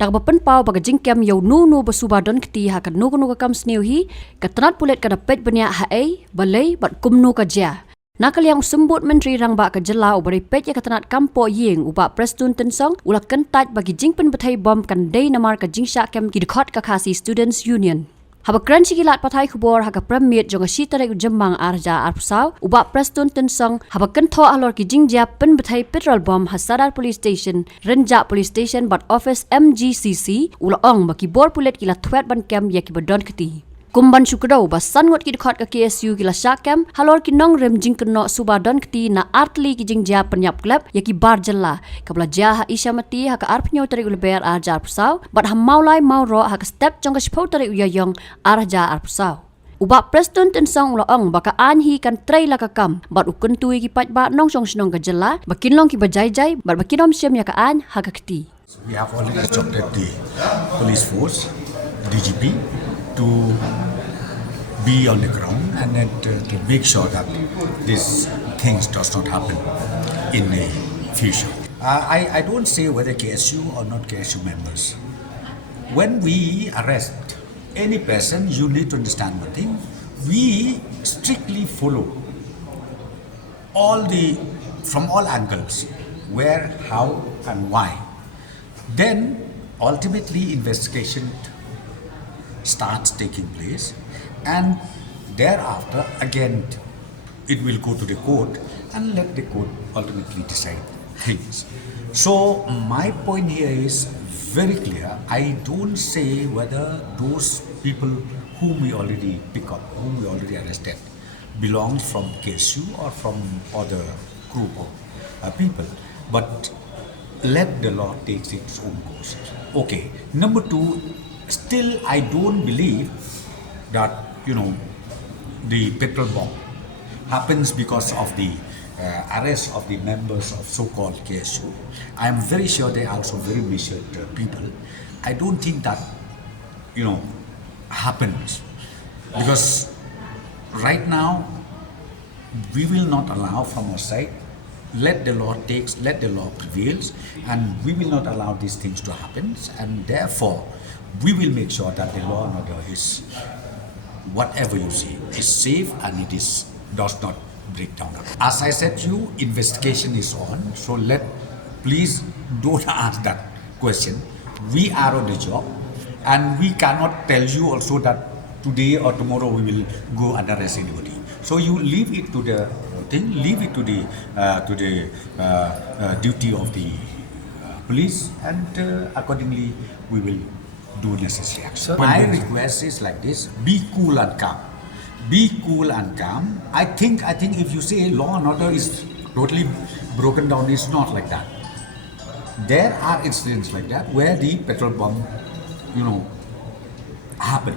dak bapen pau baga jingkem yo nu basuba don kti ha kan nu ka kam sneu hi katnat pulet kada pet benya ha ei balai bat kumnu ka ja nakal yang sembut menteri rangba ka jela ubari pet ya katnat kampo yeng uba Prestone Tynsong ulak kentat bagi Jingpynbthei bom kan dei Namar ka jingsha kem ki Dkhot ka khasi Students Union. Haba kran sigilat patai khubor haga premier jonga sitarek jembang arja arpsau uba Prestone Tynsong haba kentho alor ki jingja Jingpynbthei Petrol bom hasadar police station renja police station bat office MGCC ula ong baki bor pulet kila thwet ban kem ya ki badon keti kumban sukro bas sangot ki Dkhot ka KSU kila Shah kem halor ki nong rem jingkno suba don keti na artli ki jingja penyap klub ya ki bar jella kabla ja ha isya mati ha ka arpnyo tarik ulber arja arpsau bat ha maulai mauro ha ka step jong ka spau tarik uyayong arja arpsau uba Prestone Tynsong ula ong baka anhi kan tray la ka kam bat ukun tui ki pat ba nong song snong ka jella bakin long ki bajai bat bakinom syam ya ka an ha ka keti. We have already instructed the police force, DGP, to be on the ground and to make sure that these things does not happen in the future. I don't say whether KSU or not KSU members. When we arrest any person, you need to understand one thing. We strictly follow from all angles, where, how and why. Then ultimately investigation starts taking place, and thereafter again it will go to the court and let the court ultimately decide things. So my point here is very clear. I don't say whether those people whom we already pick up, whom we already arrested, belongs from KSU or from other group of people, but let the law take its own course. Okay. Number two, still I don't believe that the petrol bomb happens because of the arrest of the members of so-called KSU. I am very sure they are also very measured people. I don't think that happens, because right now we will not allow from our side. Let the law prevails, and we will not allow these things to happen, and therefore we will make sure that the law and order is, whatever you see, is safe and it does not break down. As I said to you, investigation is on, so please don't ask that question. We are on the job, and we cannot tell you also that today or tomorrow we will go and arrest anybody. So you leave it to the thing, leave it to the duty of the police, and accordingly we will do necessary action. My request is like this: be cool and calm. Be cool and calm. I think if you say law and order is totally broken down, it's not like that. There are incidents like that where the petrol bomb, happen.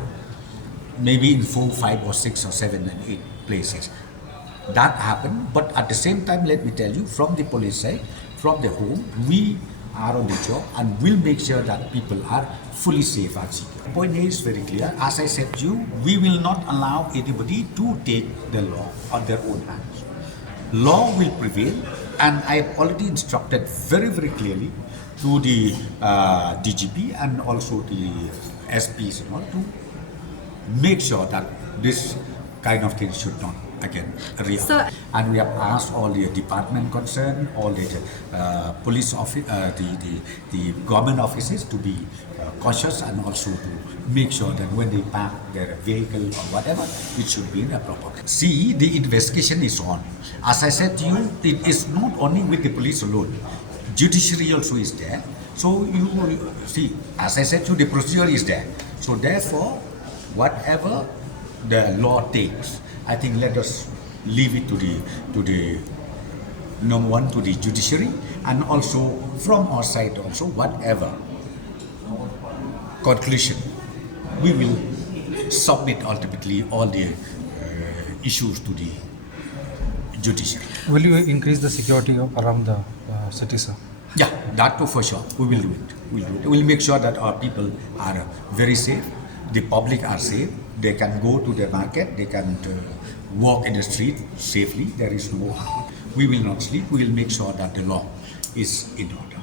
Maybe in 4, 5 or 6 or 7 and 8 places. That happened, but at the same time, let me tell you, from the police side, from the home, we are on the job and will make sure that people are fully safe and secure. The point here is very clear. As I said to you, we will not allow anybody to take the law on their own hands. Law will prevail, and I have already instructed very, very clearly to the DGP and also the SPs and all to make sure that this kind of thing should not again reoccur. And we have asked all the department concerned, all the police office, the government offices to be cautious, and also to make sure that when they park their vehicle or whatever, it should be in a proper place. See, the investigation is on. As I said to you, it is not only with the police alone. Judiciary also is there. So you see, as I said to you, the procedure is there. So therefore, whatever the law takes, I think let us leave it to the number one, to the judiciary, and also from our side also, whatever conclusion, we will submit ultimately all the issues to the judiciary. Will you increase the security around the city, sir? Yeah, that too for sure. We will do it. We will make sure that our people are very safe. The public are safe. They can go to the market. They can walk in the street safely. There is no harm. We will not sleep. We will make sure that the law is in order.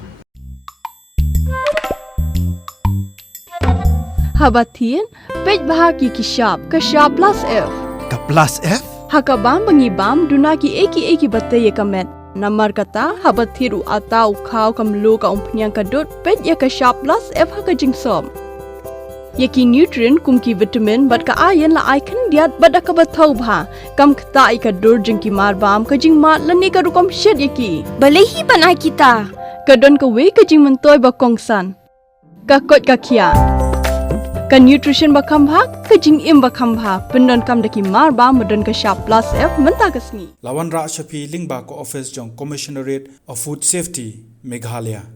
Habatin, pej bahagi kishap, kashap plus F. Ka plus F? Hakabam bangibam dunaki eki batay kamet. Namar kata habathiru atau kau kamlu ka umpnyang kadut pej ya kashap plus F haka jingsom. Yaki nutrient kumki vitamin bat ka ayan la aikan diat bat ka bathau bha kam khta ka dur jingki marbam ka jingmat lani ka rukom shed yaki. Balehi banai kita. Kadon ka we ka jing mentoy ba kongsan. Ka kot ka kia. Ka nutrition ba khambha ka jing im ba khambha pendon kam daki marba modon ka sharp plus F menta kasni. Lawan Ra Shapi Lingba ko office jong Commissionerate of Food Safety Meghalaya.